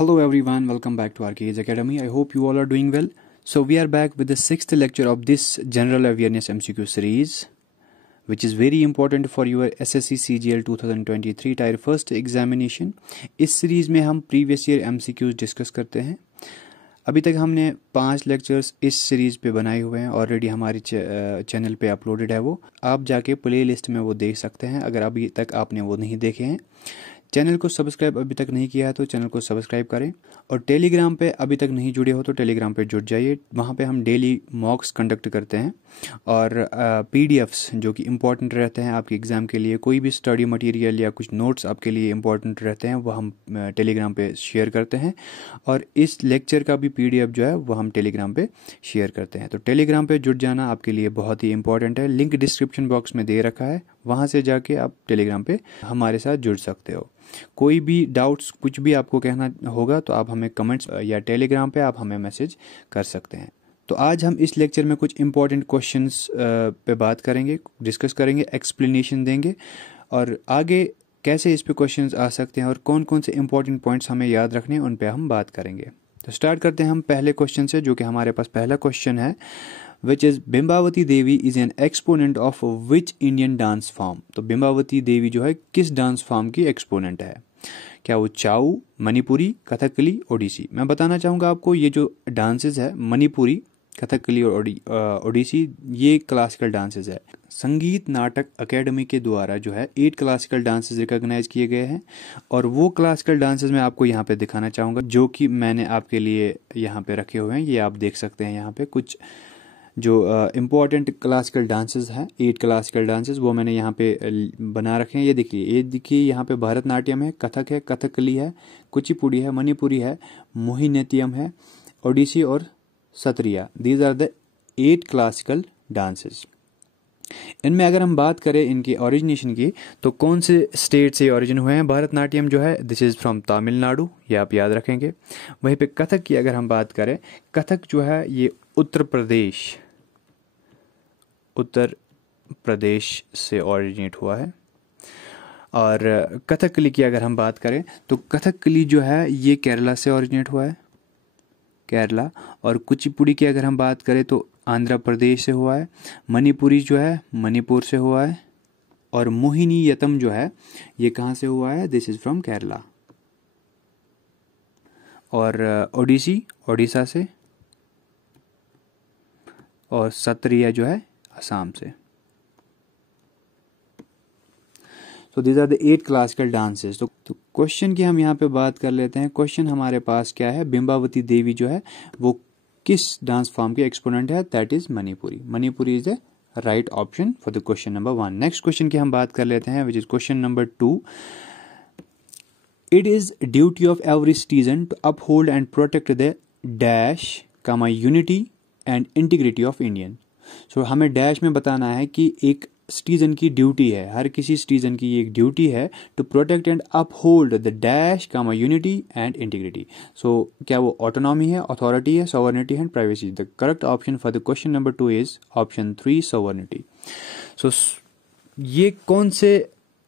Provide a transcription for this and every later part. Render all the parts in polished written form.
Hello everyone, welcome back to RK's Academy. I hope you all are doing well. So we are back with the sixth lecture of this General Awareness MCQ series, which is very important for your SSC CGL 2023 Tier First examination. इस series में हम previous year MCQs discuss करते हैं। अभी तक हमने 5 lectures इस series पे बनाए हुए हैं, ऑलरेडी हमारी चैनल पे अपलोडेड है। वो आप जाके प्ले लिस्ट में वो देख सकते हैं अगर अभी तक आपने वो नहीं देखे हैं। चैनल को सब्सक्राइब अभी तक नहीं किया है तो चैनल को सब्सक्राइब करें, और टेलीग्राम पे अभी तक नहीं जुड़े हो तो टेलीग्राम पे जुड़ जाइए। वहाँ पे हम डेली मॉक्स कंडक्ट करते हैं और पीडीएफ्स जो कि इम्पोर्टेंट रहते हैं आपके एग्ज़ाम के लिए, कोई भी स्टडी मटेरियल या कुछ नोट्स आपके लिए इम्पोर्टेंट रहते हैं वो हम टेलीग्राम पे शेयर करते हैं, और इस लेक्चर का भी पीडीएफ जो है वो हम टेलीग्राम पे शेयर करते हैं। तो टेलीग्राम पे जुड़ जाना आपके लिए बहुत ही इंपॉर्टेंट है। लिंक डिस्क्रिप्शन बॉक्स में दे रखा है, वहाँ से जाके आप टेलीग्राम पे हमारे साथ जुड़ सकते हो। कोई भी डाउट्स कुछ भी आपको कहना होगा तो आप हमें कमेंट्स या टेलीग्राम पे आप हमें मैसेज कर सकते हैं। तो आज हम इस लेक्चर में कुछ इंपॉर्टेंट क्वेश्चंस पे बात करेंगे, डिस्कस करेंगे, एक्सप्लेनेशन देंगे, और आगे कैसे इस पे क्वेश्चंस आ सकते हैं और कौन कौन से इंपॉर्टेंट पॉइंट्स हमें याद रखने हैं उन पे हम बात करेंगे। तो स्टार्ट करते हैं हम पहले क्वेश्चन से, जो कि हमारे पास पहला क्वेश्चन है, which is Bimbavati Devi is an exponent of which Indian dance form. तो बिंबावती देवी जो है किस डांस फॉर्म की एक्सपोनेंट है? क्या वो चाऊ, मणिपुरी, कथकली, ओडिसी? मैं बताना चाहूँगा आपको, ये जो डांसेस है मणिपुरी, कथकली और ओडिसी, ये क्लासिकल डांसेस है। संगीत नाटक अकेडमी के द्वारा जो है 8 क्लासिकल डांसेस रिकॉग्नाइज किए गए हैं, और वो क्लासिकल डांसेस मैं आपको यहाँ पे दिखाना चाहूँगा जो कि मैंने आपके लिए यहाँ पे रखे हुए हैं। ये आप देख सकते हैं यहाँ पे कुछ जो इम्पोर्टेंट क्लासिकल डांसेस हैं, 8 क्लासिकल डांसेस वो मैंने यहाँ पे बना रखे हैं। ये देखिए यहाँ पे भरतनाट्यम है, कथक है, कथकली है, कुचिपुड़ी है, मणिपुरी है, मोहिनीअट्टम है, ओडिसी और Sattriya. These are the 8 classical dances. इनमें अगर हम बात करें इनकी ओरिजिनेशन की, तो कौन से स्टेट से ओरिजिन हुए हैं? भरतनाट्यम जो है दिस इज़ फ्रॉम तमिलनाडु, ये आप याद रखेंगे। वहीं पे कथक की अगर हम बात करें, कथक जो है ये उत्तर प्रदेश से ओरिजिनेट हुआ है। और कथकली की अगर हम बात करें तो कथकली जो है ये केरला से ओरिजिनेट हुआ है, केरला। और कुचिपुड़ी की अगर हम बात करें तो आंध्र प्रदेश से हुआ है। मणिपुरी जो है मणिपुर से हुआ है, और मोहिनीअट्टम जो है ये कहाँ से हुआ है? This is from Kerala. और ओडिसी ओडिशा से, और सत्रिया जो है असम से। So these are the 8 classical dances. तो क्वेश्चन की हम यहाँ पे बात कर लेते हैं। क्वेश्चन हमारे पास क्या है? बिंबावती देवी जो है वो किस डांस फॉर्म की एक्सपोनेंट है? That is Manipuri. Manipuri is the right option for the question number 1। Next question की हम बात कर लेते हैं, which is question number 2। It is duty of every citizen to uphold and protect the dash comma unity and integrity of Indian. So हमें dash में बताना है कि एक सिटीजन की ड्यूटी है, हर किसी सिटीजन की एक ड्यूटी है to protect and uphold the dash comma unity and integrity. So क्या वो ऑटोनॉमी है, अथॉरिटी है, सॉवर्निटी है, privacy? The correct option for the question number 2 is option 3, sovereignty. So ये कौन से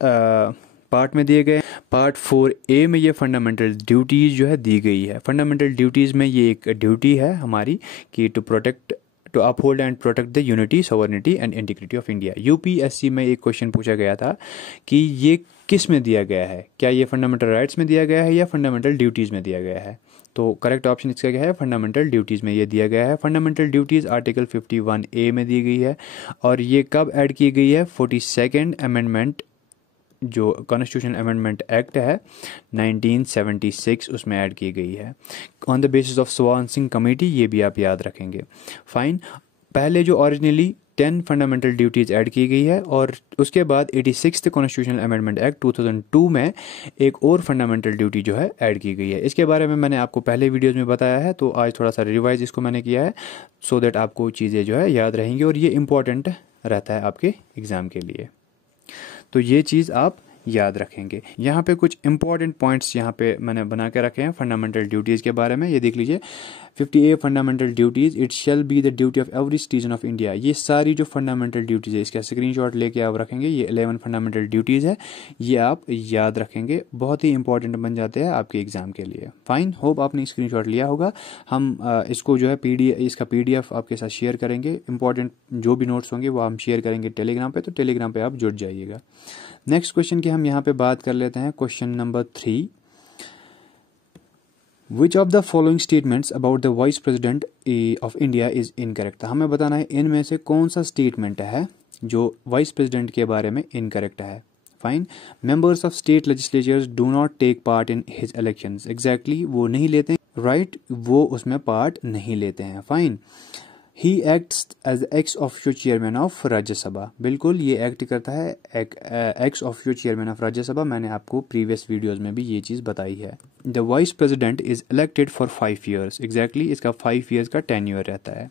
पार्ट में दिए गए? पार्ट 4A में ये फंडामेंटल ड्यूटीज जो है दी गई है। फंडामेंटल ड्यूटीज में ये एक ड्यूटी है हमारी कि to uphold and protect the unity, sovereignty and integrity of India. UPSC में एक क्वेश्चन पूछा गया था कि ये किस में दिया गया है, क्या ये फंडामेंटल राइट्स में दिया गया है या फंडामेंटल ड्यूटीज में दिया गया है? तो करेक्ट ऑप्शन इसका क्या है? फंडामेंटल ड्यूटीज में ये दिया गया है। फंडामेंटल ड्यूटीज आर्टिकल 51A में दी गई है, और ये कब ऐड की गई है? 42nd अमेंडमेंट, जो कॉन्स्टिट्यूशनल अमेंडमेंट एक्ट है 1976, उसमें ऐड की गई है on the basis of Swaran Singh committee. ये भी आप याद रखेंगे। फाइन। पहले जो ओरिजिनली 10 फंडामेंटल ड्यूटीज ऐड की गई है, और उसके बाद 86th कॉन्स्टिट्यूशनल अमेंडमेंट एक्ट 2002 में एक और फंडामेंटल ड्यूटी जो है ऐड की गई है। इसके बारे में मैंने आपको पहले वीडियोज़ में बताया है, तो आज थोड़ा सा रिवाइज इसको मैंने किया है सो दैट आपको चीज़ें जो है याद रहेंगी, और ये इंपॉर्टेंट रहता है आपके एग्ज़ाम के लिए। तो ये चीज़ आप याद रखेंगे। यहाँ पे कुछ इंपॉर्टेंट पॉइंट्स यहाँ पे मैंने बना के रखे हैं फंडामेंटल ड्यूटीज़ के बारे में। ये देख लीजिए, 58 fundamental duties, it shall be the duty of every citizen of India. ये सारी जो फंडामेंटल ड्यूटीज़ है इसका स्क्रीनशॉट लेके आप रखेंगे। ये 11 फंडामेंटल ड्यूटीज़ है, ये आप याद रखेंगे, बहुत ही इंपॉर्टेंट बन जाते हैं आपके एग्जाम के लिए। फाइन, होप आपने स्क्रीनशॉट लिया होगा। हम इसको जो है इसका PDF आपके साथ शेयर करेंगे। इंपॉर्टेंट जो भी नोट्स होंगे वो हम शेयर करेंगे टेलीग्राम पे, तो टेलीग्राम पे आप जुड़ जाइएगा। नेक्स्ट क्वेश्चन की हम यहाँ पे बात कर लेते हैं, question number 3। Which of the following statements about the Vice President of India is incorrect? हमें बताना है इनमें से कौन सा स्टेटमेंट है जो वाइस प्रेसिडेंट के बारे में इनकरेक्ट है। Fine, members of state legislatures do not take part in his elections. Exactly, वो नहीं लेते हैं, राइट, वो उसमें पार्ट नहीं लेते हैं। Fine, he acts as ex officio chairman of Rajya Sabha. बिल्कुल, ये एक्ट करता है ex officio chairman of Rajya Sabha. मैंने आपको प्रीवियस वीडियोस में भी ये चीज़ बताई है। The vice president is elected for 5 years। Exactly, इसका 5 years का टेन्योर रहता है।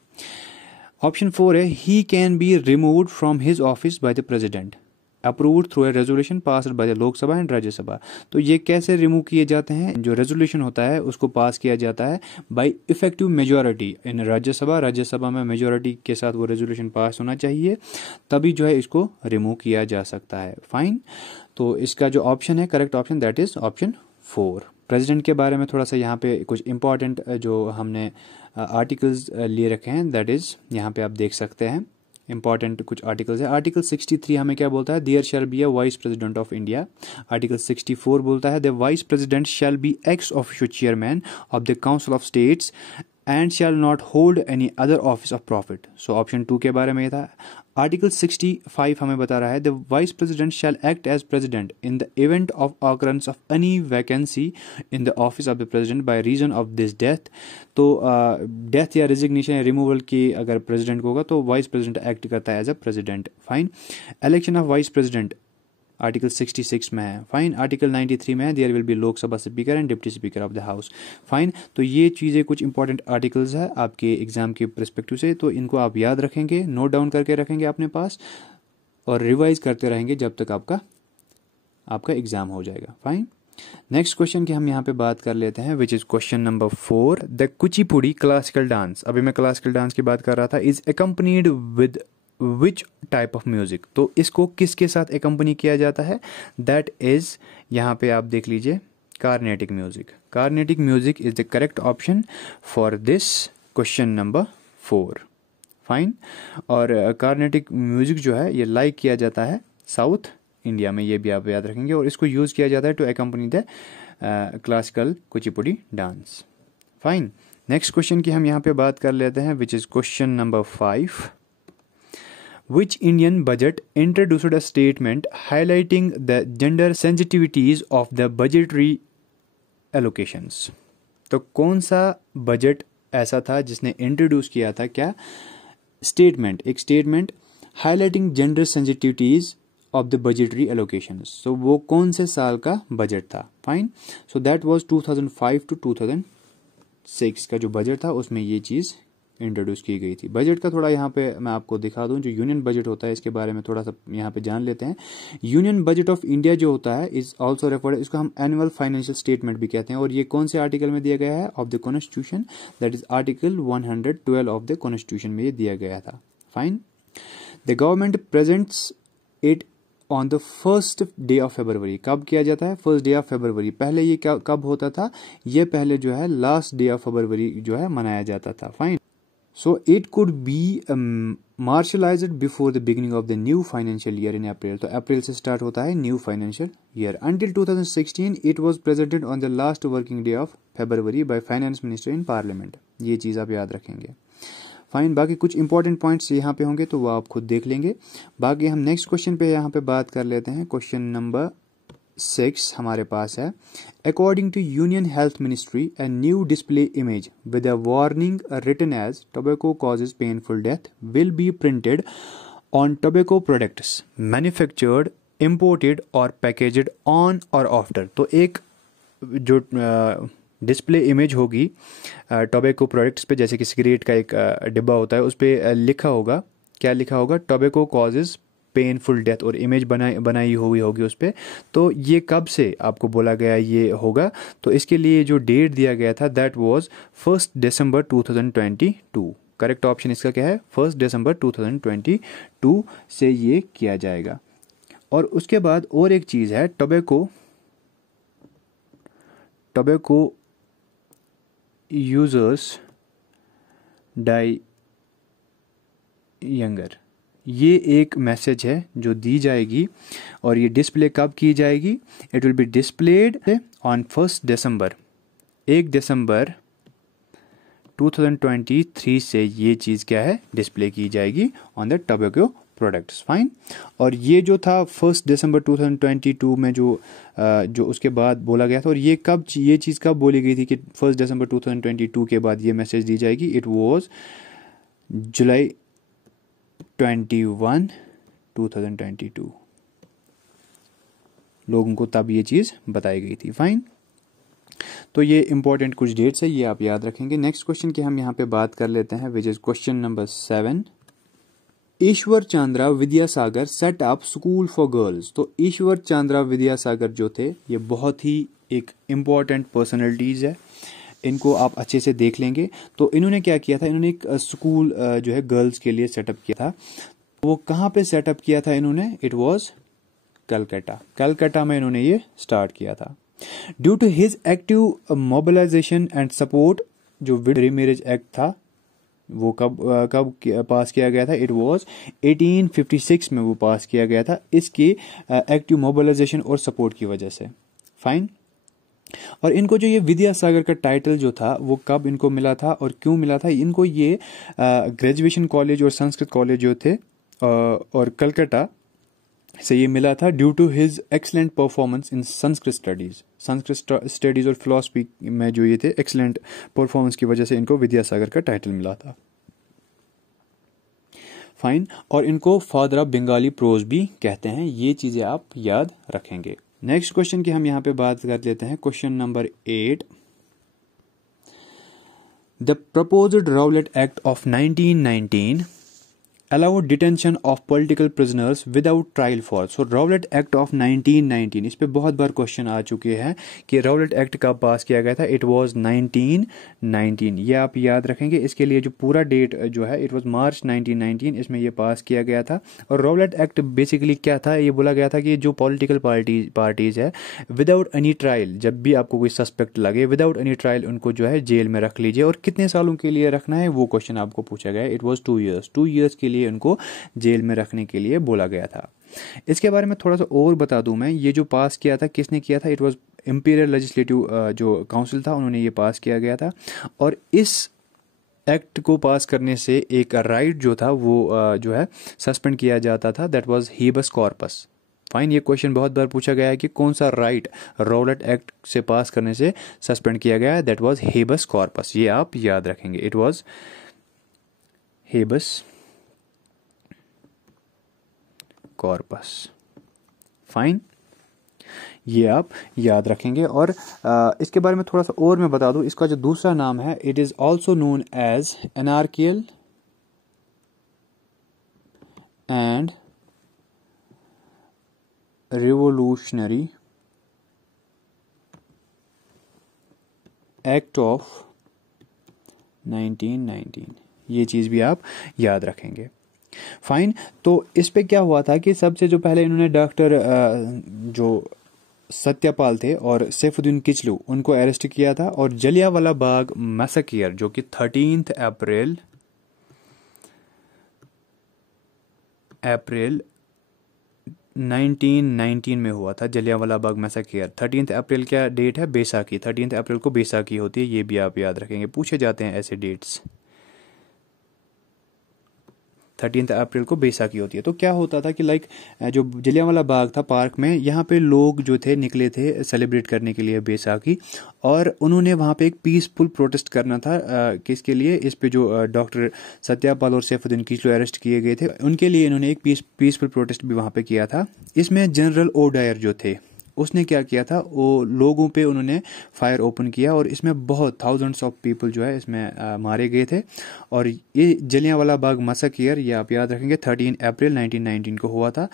ऑप्शन 4 है, he can be removed from his office by the president approved through a resolution passed by the Lok Sabha and Rajya Sabha. तो ये कैसे रिमूव किए जाते हैं? जो रेजोल्यूशन होता है उसको पास किया जाता है बाय इफेक्टिव मेजॉरिटी इन राज्यसभा। राज्यसभा में मेजॉरिटी के साथ वो रेजोल्यूशन पास होना चाहिए, तभी जो है इसको रिमूव किया जा सकता है। फाइन, तो इसका जो ऑप्शन है, correct option, that is option 4। President के बारे में थोड़ा सा यहाँ पे कुछ इंपॉर्टेंट जो हमने आर्टिकल्स लिए रखे हैं, दैट इज यहाँ पे आप देख सकते हैं। इंपॉर्टेंट कुछ आर्टिकल्स है। आर्टिकल 63 हमें क्या बोलता है? There shall be a vice president of India. Article 64 बोलता है the vice president shall be ex officio chairman of the council of states and shall not hold any other office of profit. So option 2 के बारे में ये था। Article 65 हमें बता रहा है the vice president shall act as president in the event of occurrence of any vacancy in the office of the president by reason of this death. तो डेथ या रिजिग्नेशन या रिमूवल की अगर प्रेसिडेंट को होगा तो वाइस प्रेसिडेंट एक्ट करता है as a president. Fine, election of vice president article 66 में है। फाइन, आर्टिकल 93 में है there will be Lok Sabha speaker and deputy speaker of the house. Fine, तो ये चीज़ें कुछ इंपॉर्टेंट आर्टिकल्स है आपके एग्जाम के परस्पेक्टिव से, तो इनको आप याद रखेंगे, नोट डाउन करके रखेंगे अपने पास और रिवाइज करते रहेंगे जब तक आपका एग्जाम हो जाएगा। फाइन, नेक्स्ट क्वेश्चन की हम यहाँ पे बात कर लेते हैं, which is question number 4। The Kuchipudi classical dance, अभी मैं क्लासिकल डांस की बात कर रहा था, is accompanied with which type of music. तो इसको किसके साथ एकम्पनी किया जाता है? दैट इज, यहाँ पे आप देख लीजिए, Carnatic music. Carnatic music is the correct option for this question number 4। Fine, और कार्नेटिक म्यूजिक जो है ये लाइक किया जाता है साउथ इंडिया में, ये भी आप याद रखेंगे, और इसको यूज किया जाता है to accompany the classical Kuchipudi dance. Fine, next question की हम यहाँ पे बात कर लेते हैं, which is question number 5। Which Indian budget introduced a statement highlighting the gender sensitivities of the budgetary allocations? तो कौन सा बजट ऐसा था जिसने इंट्रोड्यूस किया था क्या स्टेटमेंट, एक statement highlighting gender sensitivities of the budgetary allocations. तो वो कौन से साल का बजट था? Fine, so that was 2005 to 2006 का जो बजट था उसमें ये चीज़ इंट्रोड्यूस की गई थी। बजट का थोड़ा यहाँ पे मैं आपको दिखा दूं, जो यूनियन बजट होता है इसके बारे में थोड़ा सा यहाँ पे जान लेते हैं। यूनियन बजट ऑफ इंडिया जो होता है इज ऑल्सो रेफर्ड, इसको हम एनुअल फाइनेंशियल स्टेटमेंट भी कहते हैं, और ये कौन से आर्टिकल में दिया गया है? Of the constitution, that is article 112 of the constitution में ये दिया गया था। Fine, the government presents it on the first day of February. कब किया जाता है? First day of February. पहले ये कब होता था? ये पहले जो है लास्ट डे ऑफ फेब्रुवरी जो है मनाया जाता था। Fine, so it could be martialized before the beginning of the new financial year in April. तो अप्रैल से स्टार्ट होता है new financial year. Until 2016 it was presented on the last working day of February by finance minister in parliament. ये चीज़ आप याद रखेंगे। Fine, बाकी कुछ इंपॉर्टेंट पॉइंट्स यहाँ पे होंगे तो वो आप खुद देख लेंगे। बाकी हम नेक्स्ट क्वेश्चन पे यहाँ पे बात कर लेते हैं। क्वेश्चन नंबर 6 हमारे पास है, according to union health ministry a new display image with a warning written as tobacco causes painful death will be printed on tobacco products manufactured imported और पैकेज्ड ऑन और आफ्टर। तो एक जो display image होगी tobacco products पे, जैसे कि cigarette का एक डिब्बा होता है, उस पर लिखा होगा, क्या लिखा होगा? टोबैको कॉजेज पेनफुल डेथ और इमेज बनाई हुई होगी उस पर। तो ये कब से आपको बोला गया ये होगा, तो इसके लिए जो डेट दिया गया था that was 1 December 2022। Correct option इसका क्या है, 1 दिसंबर 2022 से ये किया जाएगा। और उसके बाद और एक चीज़ है, टोबैको यूजर्स डाई यंगर। ये एक मैसेज है जो दी जाएगी और ये डिस्प्ले कब की जाएगी, it will be displayed on 1 दिसंबर, 1 दिसंबर 2023 से ये चीज़ क्या है, डिस्प्ले की जाएगी on the tobacco products. Fine. और ये जो था 1 दिसंबर 2022 में जो उसके बाद बोला गया था, और ये चीज़ कब बोली गई थी कि 1 दिसंबर 2022 के बाद ये मैसेज दी जाएगी, इट वाज जुलाई 21, 2022 लोगों को तब ये चीज़ बताई गई थी। फाइन। तो ये इंपॉर्टेंट कुछ डेट्स है, ये आप याद रखेंगे। नेक्स्ट क्वेश्चन की हम यहाँ पे बात कर लेते हैं, which is question number 7। Ishwar Chandra Vidyasagar set up school for girls. तो ईश्वर चंद्रा विद्यासागर जो थे, ये बहुत ही एक इम्पॉर्टेंट पर्सनैलिटीज़ है, इनको आप अच्छे से देख लेंगे। तो इन्होंने क्या किया था, इन्होंने एक स्कूल जो है गर्ल्स के लिए सेटअप किया था। वो कहाँ पे सेटअप किया था इन्होंने, इट वाज कलकत्ता में इन्होंने ये स्टार्ट किया था। Due to his active mobilisation and support, जो विडो मैरिज एक्ट था वो कब पास किया गया था, इट वाज 1856 में वो पास किया गया था, इसकी एक्टिव मोबिलाइजेशन और सपोर्ट की वजह से। फाइन। और इनको जो ये विद्यासागर का टाइटल जो था वो कब इनको मिला था और क्यों मिला था, इनको ये ग्रेजुएशन कॉलेज और संस्कृत कॉलेज जो थे और कलकत्ता से ये मिला था, due to his excellent performance in Sanskrit studies और फिलॉसफी में जो ये थे एक्सलेंट परफॉर्मेंस की वजह से इनको विद्यासागर का टाइटल मिला था। फाइन। और इनको फादर ऑफ बंगाली प्रोज भी कहते हैं, ये चीजें आप याद रखेंगे। नेक्स्ट क्वेश्चन की हम यहाँ पे बात कर लेते हैं, question number 8। The proposed Rowlatt act of 1919 allowed detention of political prisoners without trial for। So Rowlatt act of 1919, इस पे बहुत बार क्वेश्चन आ चुके हैं कि राउलेट एक्ट कब पास किया गया था, इट वाज 1919, ये आप याद रखेंगे। इसके लिए जो पूरा डेट जो है इट वाज मार्च 1919, इसमें ये पास किया गया था। और राउलेट एक्ट बेसिकली क्या था, ये बोला गया था कि जो पॉलिटिकल पार्टीज है विदाउट एनी ट्रायल, जब भी आपको कोई सस्पेक्ट लगे विदाउट एनी ट्रायल उनको जो है जेल में रख लीजिए। और कितने सालों के लिए रखना है वो क्वेश्चन आपको पूछा गया, इट वाज 2 ईयर्स, 2 ईयर्स के लिए उनको जेल में रखने के लिए बोला गया था। इसके बारे में थोड़ा सा और बता दूं मैं, ये जो पास किया था किसने किया था, इट वाज इंपीरियल लेजिस्लेटिव जो काउंसिल था उन्होंने ये पास किया गया था। और इस एक्ट को पास करने से एक राइट जो था वो जो है सस्पेंड किया जाता था, that was habeas corpus. Fine. ये क्वेश्चन बहुत बार पूछा गया है कि कौन सा राइट राउलेट एक्ट से पास करने से सस्पेंड किया गया है, दैट वाज हेबस कॉर्पस, ये आप याद रखेंगे, it was habeas corpus. Fine, ये आप याद रखेंगे। और इसके बारे में थोड़ा सा और मैं बता दूं, इसका जो दूसरा नाम है it is also known as anarchical and revolutionary act of 1919, ये चीज भी आप याद रखेंगे। फाइन। तो इस पे क्या हुआ था कि सबसे जो पहले इन्होंने डॉक्टर जो सत्यपाल थे और सैफुद्दीन किचलू उनको अरेस्ट किया था, और जलियांवाला बाग मैसेकियर जो कि 13 अप्रैल 1919 में हुआ था। जलियांवाला बाग मैसेकियर 13 अप्रैल क्या डेट है, बैसाखी, 13 अप्रैल को बैसाखी होती है, ये भी आप याद रखेंगे, पूछे जाते हैं ऐसे डेट्स। 13 अप्रैल को बैसाखी होती है। तो क्या होता था कि लाइक जो जलियांवाला बाग था पार्क में, यहाँ पे लोग जो थे निकले थे सेलिब्रेट करने के लिए बैसाखी, और उन्होंने वहाँ पे एक पीसफुल प्रोटेस्ट करना था किसके लिए, इस पे जो डॉक्टर सत्यपाल और सैफुद्दीन किचलू अरेस्ट किए गए थे उनके लिए इन्होंने एक पीसफुल प्रोटेस्ट भी वहाँ पे किया था। इसमें जनरल ओडायर जो थे उसने क्या किया था, वो लोगों पे उन्होंने फायर ओपन किया और इसमें बहुत थाउजेंड्स ऑफ पीपल जो है इसमें मारे गए थे। और ये जलियांवाला बाग मैसेकर ये आप याद रखेंगे 13 अप्रैल 1919 को हुआ था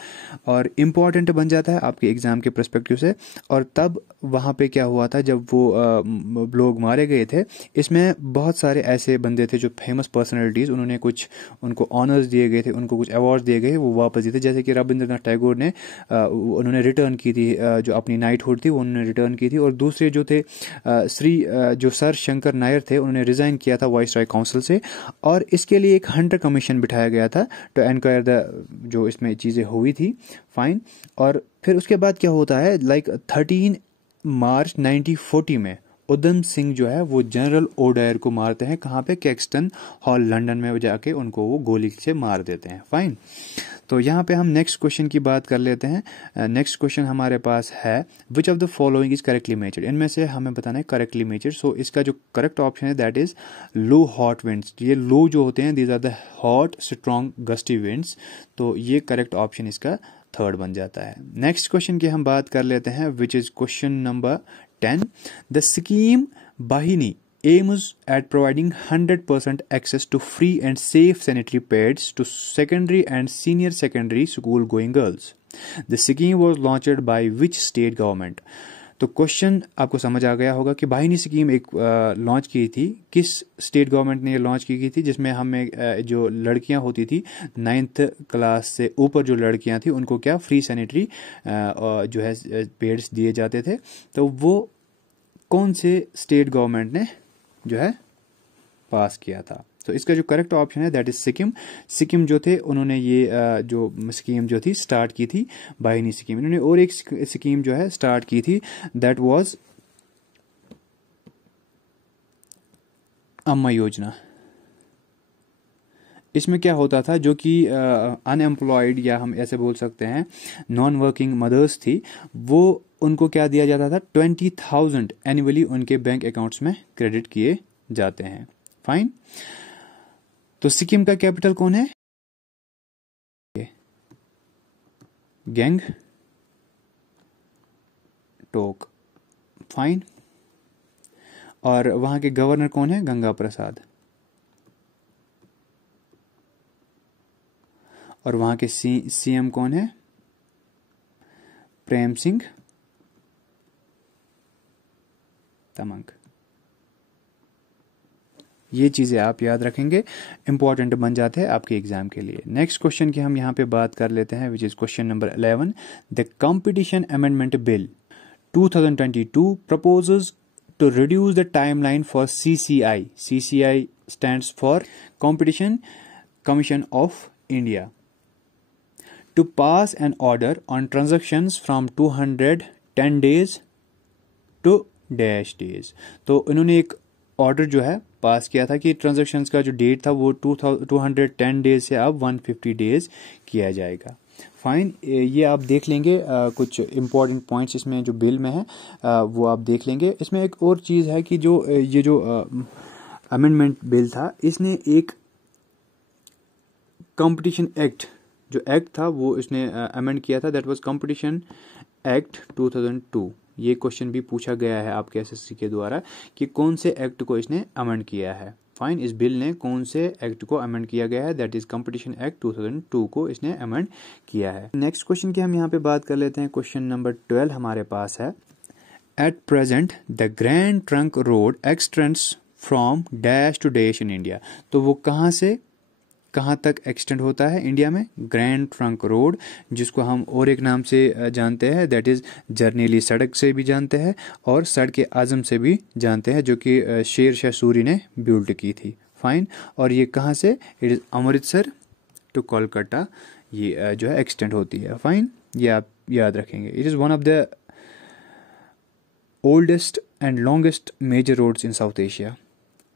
और इम्पॉर्टेंट बन जाता है आपके एग्जाम के पर्सपेक्टिव से। और तब वहाँ पे क्या हुआ था, जब वो लोग मारे गए थे, इसमें बहुत सारे ऐसे बंदे थे जो फेमस पर्सनैलिटीज़, उन्होंने कुछ उनको ऑनर्स दिए गए थे, उनको कुछ अवार्ड दिए गए, वो वापस दिए थे। जैसे कि रविंद्रनाथ टैगोर ने उन्होंने रिटर्न की थी जो अपनी नाइटहुड थी वो उन्होंने रिटर्न की थी। और दूसरे जो थे जो सर शंकर नायर थे, उन्होंने रिज़ाइन किया था वाइसरॉय काउंसिल से और इसके लिए एक हंटर कमीशन बिठाया गया था टू एनक्वायर द जो इसमें चीज़ें हुई थी। फाइन। और फिर उसके बाद क्या होता है, लाइक 13 मार्च 1940 में उधम सिंह जो है वो जनरल ओडायर को मारते हैं। कहाँ पे? कैक्सटन हॉल लंदन में जाके उनको वो गोली से मार देते हैं। फाइन। तो यहाँ पे हम नेक्स्ट क्वेश्चन की बात कर लेते हैं। नेक्स्ट क्वेश्चन हमारे पास है विच of the following is correctly measured. इनमें से हमें बताना है करेक्टली मेजर्ड। सो इसका जो करेक्ट ऑप्शन है that is loo hot winds. ये लो जो होते हैं these are the hot strong gusty winds. तो ये करेक्ट ऑप्शन इसका थर्ड बन जाता है। नेक्स्ट क्वेश्चन की हम बात कर लेते हैं which is question number 10. The scheme Bahini aims at providing 100% access to free and safe sanitary pads to secondary and senior secondary school going girls. The scheme was launched by which state government? तो question आपको समझ आ गया होगा कि वाहिनी scheme एक launch की थी, किस स्टेट गवर्नमेंट ने ये लॉन्च की थी, जिसमें हमें जो लड़कियां होती थी 9th क्लास से ऊपर जो लड़कियां थी उनको क्या फ्री सैनिटरी जो है पेड्स दिए जाते थे। तो वो कौन से स्टेट गवर्नमेंट ने जो है पास किया था? तो इसका जो करेक्ट ऑप्शन है दैट इज सिक्किम। सिक्किम जो थे उन्होंने ये जो स्कीम जो थी स्टार्ट की थी वाहिनी स्कीम। इन्होंने और एक स्कीम जो है स्टार्ट की थी दैट वाज अम्मा योजना। इसमें क्या होता था, जो कि अनएम्प्लॉयड या हम ऐसे बोल सकते हैं नॉन वर्किंग मदर्स थी, वो उनको क्या दिया जाता था 20,000 एनुअली उनके बैंक अकाउंट्स में क्रेडिट किए जाते हैं। फाइन। तो सिक्किम का कैपिटल कौन है? गैंग टोक। फाइन। और वहां के गवर्नर कौन है? गंगा प्रसाद। और वहां के सीएम कौन है? प्रेम सिंह तमंग। ये चीजें आप याद रखेंगे, इंपॉर्टेंट बन जाते हैं आपके एग्जाम के लिए। नेक्स्ट क्वेश्चन की हम यहाँ पे बात कर लेते हैं which is question number 11. The competition amendment bill 2022 proposes to reduce the timeline for CCI. CCI stands for Competition Commission of India to pass an order on transactions from 210 days to dash days. तो इन्होंने एक order जो है पास किया था कि transactions का जो डेट था वो 210 डेज से अब 150 डेज किया जाएगा। फाइन। ये आप देख लेंगे, कुछ इंपॉर्टेंट पॉइंट्स इसमें जो बिल में है वो आप देख लेंगे। इसमें एक और चीज़ है कि जो ये जो अमेंडमेंट बिल था, इसने एक कंपटीशन एक्ट जो एक्ट था वो इसने अमेंड किया था, दैट वाज कंपटीशन एक्ट 2002। ये क्वेश्चन भी पूछा गया है आपके एसएससी के द्वारा कि कौन से एक्ट को इसने अमेंड किया है। फाइन। इस बिल ने कौन से एक्ट को अमेंड किया गया है, दैट इज कंपटीशन एक्ट 2002 को इसने अमेंड किया है। नेक्स्ट क्वेश्चन की हम यहाँ पे बात कर लेते हैं। क्वेश्चन नंबर 12 हमारे पास है at present the grand trunk road extends from dash to dash in India. तो वो कहाँ से कहाँ तक एक्सटेंड होता है इंडिया में? ग्रैंड ट्रंक रोड, जिसको हम और एक नाम से जानते हैं दैट इज जर्नेली सड़क से भी जानते हैं और सड़क आजम से भी जानते हैं, जो कि शेर शाह सूरी ने बिल्ड की थी। फाइन। और ये कहाँ से? It is Amritsar to Kolkata ये जो है एक्सटेंड होती है। फाइन। ये आप याद रखेंगे। It is one of the oldest and longest major roads in South Asia.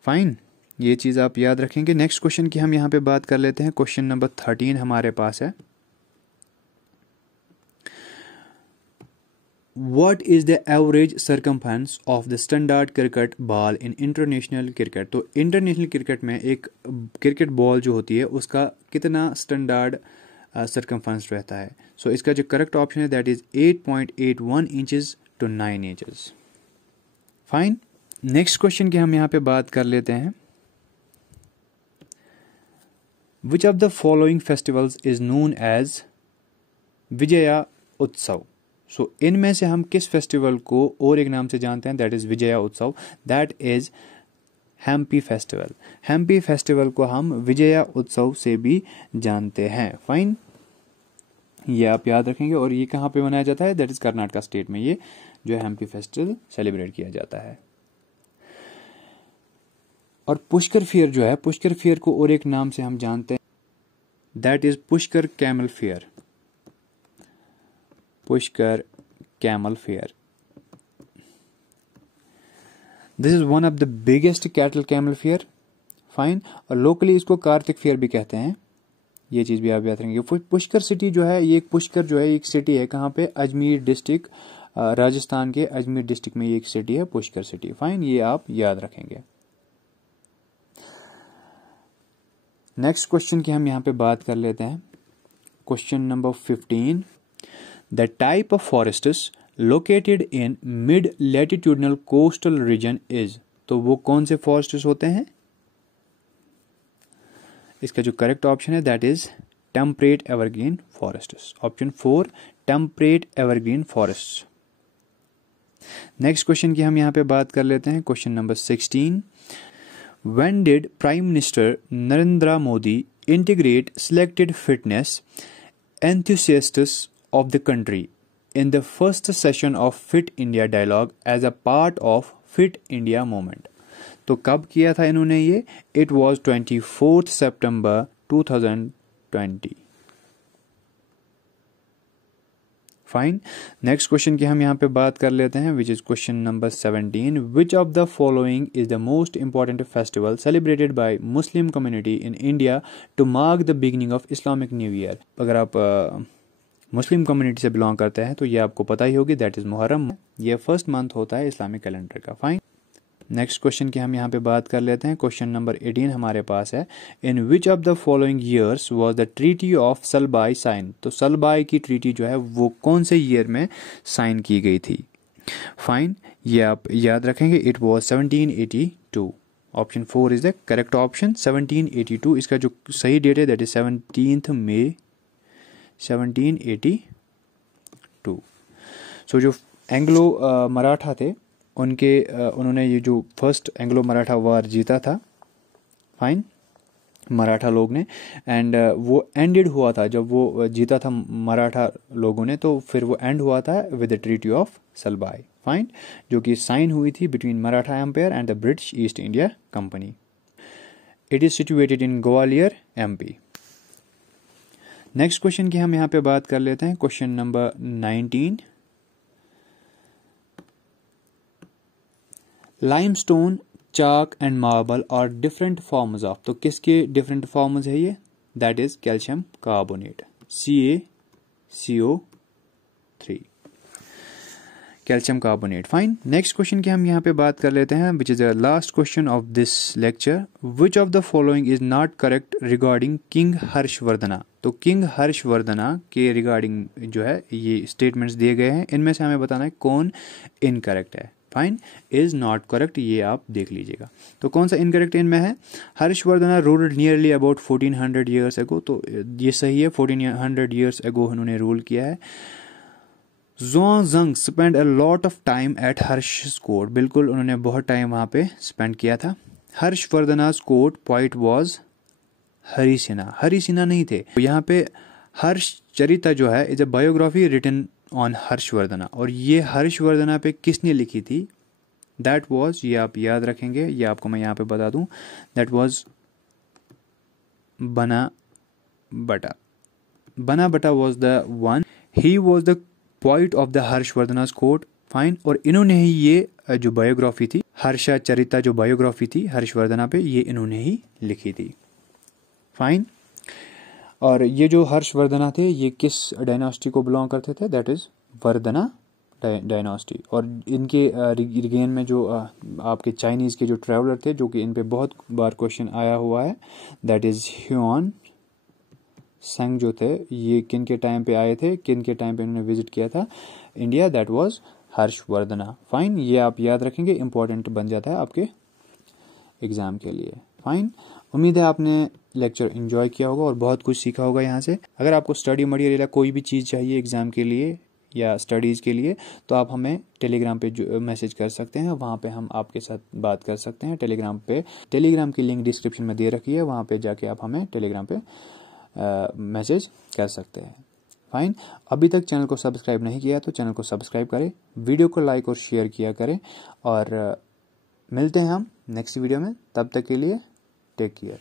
Fine. ये चीज़ आप याद रखेंगे। नेक्स्ट क्वेश्चन की हम यहाँ पे बात कर लेते हैं। क्वेश्चन नंबर 13 हमारे पास है what is the average circumference of the standard cricket ball in international cricket. तो इंटरनेशनल क्रिकेट में एक क्रिकेट बॉल जो होती है उसका कितना स्टैंडर्ड सर्कमफरेंस रहता है. सो इसका जो करेक्ट ऑप्शन है that is 8.81 inches to 9 inches. Fine. Next question की हम यहाँ पे बात कर लेते हैं. Which of the following festivals is known as Vijaya Utsav. So इनमें से हम किस फेस्टिवल को और एक नाम से जानते हैं that is Vijaya Utsav. That is Hampi festival. Hampi festival को हम विजया उत्सव से भी जानते हैं. फाइन. ये आप याद रखेंगे. और ये कहाँ पे मनाया जाता है दैट इज कर्नाटका स्टेट में ये जो है हम्पी फेस्टिवल सेलिब्रेट किया जाता है. और पुष्कर फेयर जो है, पुष्कर फेयर को और एक नाम से हम जानते हैं that is Pushkar camel fair. Pushkar camel fair. This is one of the biggest cattle camel fair. Fine. और लोकली इसको कार्तिक फेयर भी कहते हैं. ये चीज भी आप याद रखेंगे. पुष्कर सिटी जो है ये पुष्कर जो है एक सिटी है कहाँ पे, अजमेर डिस्ट्रिक्ट, राजस्थान के अजमेर डिस्ट्रिक्ट में ये एक सिटी है पुष्कर सिटी. फाइन. ये आप याद रखेंगे. नेक्स्ट क्वेश्चन की हम यहाँ पे बात कर लेते हैं. Question number 15. The type of forests located in mid latitudinal coastal region is. तो वो कौन से फॉरेस्ट्स होते हैं. इसका जो करेक्ट ऑप्शन है that is temperate evergreen forests. Option 4 temperate evergreen forests. Next question की हम यहाँ पे बात कर लेते हैं. Question number 16. When did Prime Minister Narendra Modi integrate selected fitness enthusiasts of the country in the first session of Fit India Dialogue as a part of Fit India movement? तो कब किया था इन्होंने ये. It was 24th September 2020. Fine. Next question की हम यहाँ पे बात कर लेते हैं which is question number 17. Which of the following is the most important festival celebrated by Muslim community in India to mark the beginning of Islamic new year. अगर आप मुस्लिम कम्युनिटी से बिलोंग करते हैं तो ये आपको पता ही होगी दैट इज मुहर्रम. ये फर्स्ट मंथ होता है इस्लामिक कैलेंडर का. फाइन. नेक्स्ट क्वेश्चन की हम यहाँ पे बात कर लेते हैं. क्वेश्चन नंबर 18 हमारे पास है. In which of the following years was the treaty of Salbai sign. तो सलबाई की ट्रीटी जो है वो कौन से ईयर में साइन की गई थी. फाइन. ये आप याद रखेंगे. It was 1782. Option 4 is the correct option. 1782 इसका जो सही डेट है दैट इज 17th May 1782. सो जो एंग्लो मराठा थे उन्होंने ये जो फर्स्ट एंग्लो मराठा वार जीता था. फाइन. मराठा लोग ने. एंड वो एंडेड हुआ था जब वो जीता था मराठा लोगों ने. तो फिर वो एंड हुआ था with the treaty of Salbai. Fine. जो कि साइन हुई थी between Maratha empire and the British East India Company. It is situated in Gwalior MP. Next question की हम यहाँ पे बात कर लेते हैं. Question number 19. Limestone, chalk and marble और डिफरेंट फॉर्म्स ऑफ. तो किसके डिफरेंट फॉर्म्स है ये that is calcium carbonate CaCO3. Calcium carbonate. Fine. Next question की हम यहाँ पे बात कर लेते हैं which is the last question of this lecture. Which of the following is not correct regarding king Harshavardhana. तो किंग हर्षवर्धना के रिगार्डिंग जो है ये स्टेटमेंट्स दिए गए हैं. इनमें से हमें बताना है कौन इनकरेक्ट है. फाइन. इज नॉट करेक्ट ये आप देख लीजिएगा. तो कौन सा इनकरेक्ट इनमें है. Harshavardhana ruled nearly about 1400 years ago. तो ये सही है. 1400 ईयर्स एगो उन्होंने रूल किया है. ज़ोंग spend a lot of time at Harsha court. बिल्कुल उन्होंने बहुत टाइम वहां पे स्पेंड किया था. Harshavardhana's court poet was Hari Sinha. Hari Sinha नहीं थे. यहाँ पे हर्षचरिता जो है is a biography written on Harshavardhana. और ये हर्षवर्धना पे किसने लिखी थी दैट वाज, ये आप याद रखेंगे, ये आपको मैं यहाँ पे बता दूं, दैट वाज बना Bhatta. Bana Bhatta was the one. He was the poet of the Harshavardhana's court. Fine. और इन्होंने ही ये जो बायोग्राफी थी हर्षचरिता जो बायोग्राफी थी हर्षवर्धना पे ये इन्होंने ही लिखी थी. फाइन. और ये जो हर्षवर्धना थे ये किस डायनास्टी को बिलोंग करते थे दैट इज वर्धना डायनास्टी. और इनके रिगेन में जो आपके चाइनीज के जो ट्रैवलर थे जो कि इन पे बहुत बार क्वेश्चन आया हुआ है दैट इज ह्यून सेंग जो थे ये किन के टाइम पे आए थे, किन के टाइम पे इन्होंने विजिट किया था India, that was Harshavardhana. Fine, ये आप याद रखेंगे, इंपॉर्टेंट बन जाता है आपके एग्जाम के लिए। फाइन, उम्मीद है आपने लेक्चर एंजॉय किया होगा और बहुत कुछ सीखा होगा यहाँ से। अगर आपको स्टडी मटेरियल या कोई भी चीज़ चाहिए एग्जाम के लिए या स्टडीज़ के लिए तो आप हमें टेलीग्राम पे जो मैसेज कर सकते हैं, वहाँ पे हम आपके साथ बात कर सकते हैं टेलीग्राम पे। टेलीग्राम की लिंक डिस्क्रिप्शन में दे रखी है, वहाँ पे जाके आप हमें टेलीग्राम पे मैसेज कर सकते हैं। फाइन, अभी तक चैनल को सब्सक्राइब नहीं किया तो चैनल को सब्सक्राइब करें, वीडियो को लाइक और शेयर किया करें, और मिलते हैं हम नेक्स्ट वीडियो में। तब तक के लिए टेक केयर।